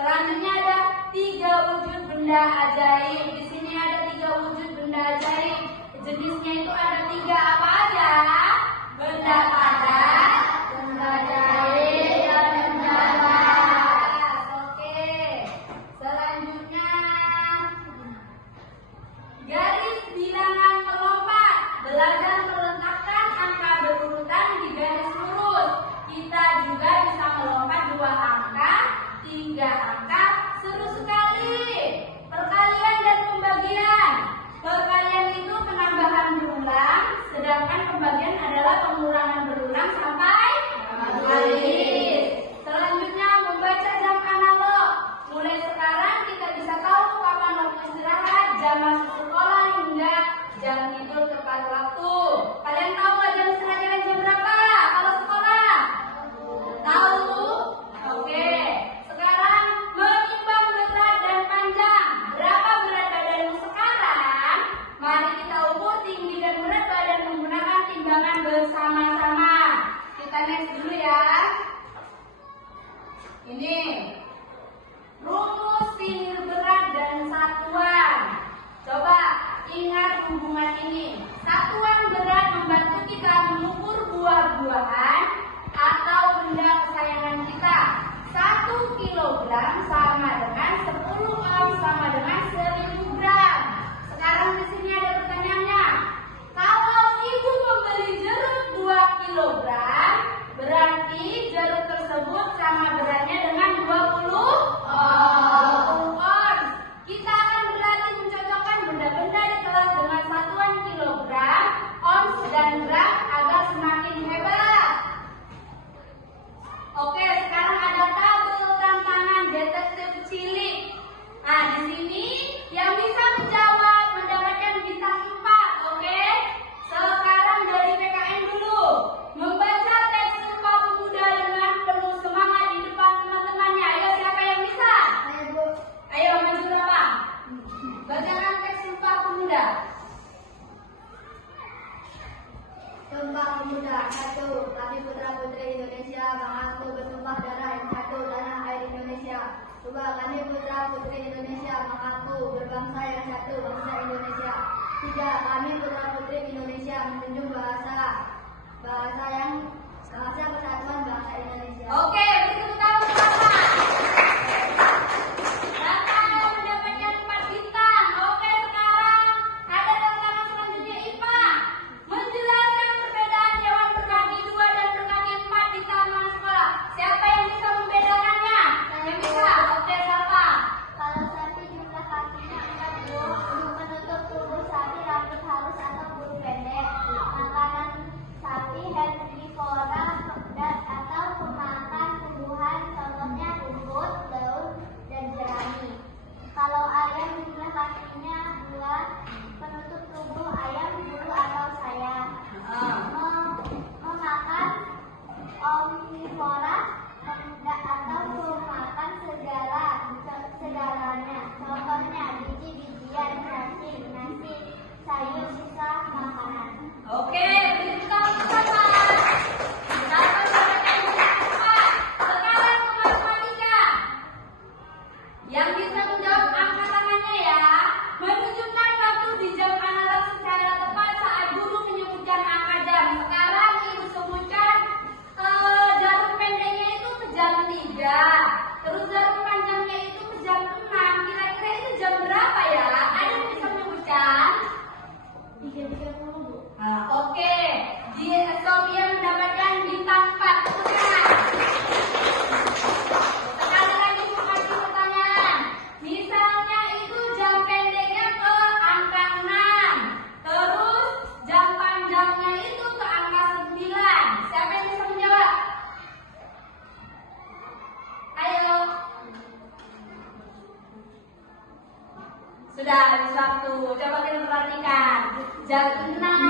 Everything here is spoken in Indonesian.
Selanjutnya ada 3 wujud benda ajaib. Di sini ada 3 wujud benda belajar meletakkan angka berurutan di garis lurus. Kita juga bisa melompat 2 angka, 3 angka, seru sekali. Perkalian dan pembagian. Perkalian itu penambahan berulang, sedangkan pembagian adalah pengurangan berulang sampai habis. Selanjutnya membaca jam analog. Mulai sekarang kita bisa tahu kapan waktu istirahat, jam masuk sekolah hingga jam tidur tepat waktu. Kalian tahu nggak jam istirahat kalian jam berapa kalau sekolah? Tahu? Oke. Sekarang menimbang berat dan panjang. Berapa berat badanmu sekarang? Mari kita ukur tinggi dan berat badan menggunakan timbangan bersama-sama. Kita next dulu ya. Ini rumus tinggi berat dan satuan. Coba ingat hubungan ini. Satuan berat membantu kita mengukur buah-buahan atau benda kesayangan kita. 1 kilogram sama dengan 10 ounce sama dengan 1000 gram. Sekarang di sini ada pertanyaannya. Kalau ibu membeli jeruk 2 kilogram, berarti jeruk tersebut sama beratnya dengan 20 ounce. Kita akan berlatih mencocokkan benda-benda di kelas dengan satuan kilogram, ounce, dan gram agar semakin hebat. Oke, sekarang ada tabel tantangan detektif cilik. Nah, di sini yang bisa menjawab mendapatkan bintang 4, oke? Sekarang dari PKN dulu. Membaca teks Sumpah Pemuda dengan penuh semangat di depan teman-temannya. Ayo, siapa yang bisa? Ayo, maju berapa? Bacakan teks Sumpah Pemuda. Sumpah Pemuda 1. Kami putra-putri Indonesia mengaku bersumpah darah yang satu tanah air Indonesia. 2. Kami putra-putri Indonesia mengaku berbangsa yang satu bangsa Indonesia. 3. Kami putra-putri Indonesia menjunjung bahasa persatuan bangsa Indonesia. Oke, beri tepuk tangan bersama. Bapak mendapatkan 4 bintang. Oke, sekarang ada tantangan selanjutnya IPA. Menjelaskan perbedaan hewan berkaki 2 dan berkaki 4 di taman sekolah. Siapa yang bisa membedakannya? Yang bisa? Oke, siapa? Kalau sapi jumlah kakinya 40, menutup tubuh sapi rambut halus atau bulu pendek. Makanan sapi herbivora dan atau pemakan tumbuhan, contohnya rumput, daun, dan jerami. Kalau ayam jumlah kakinya 2, penutup tubuh ayam bulu atau sayap. Memakan omnivora atau memakan segalanya. Contohnya biji-bijian, cacing, nasi, sayur, sisa makanan. Oke, beri tepuk tangan bersama. Sekarang ke matematika. Yang bisa menjawab angkat tangannya ya. Menunjukkan waktu di jam analog secara tepat saat guru menyebutkan angka jam. Sekarang ibu sebutkan jarum pendeknya itu ke jam 3. Terus jarum panjangnya itu ke jam 6. Kira-kira itu jam berapa ya? Ada yang bisa menyebutkan? 3.30, Bu. Nah, oke. Sofia mendapatkan bintang 4. Sekali lagi Bu kasih pertanyaan. Misalnya itu jam pendeknya ke angka 6. Terus jam panjangnya itu ke angka 9. Siapa yang bisa menjawab? Ayo. Sudah habis waktu. Coba kita perhatikan. Jam 6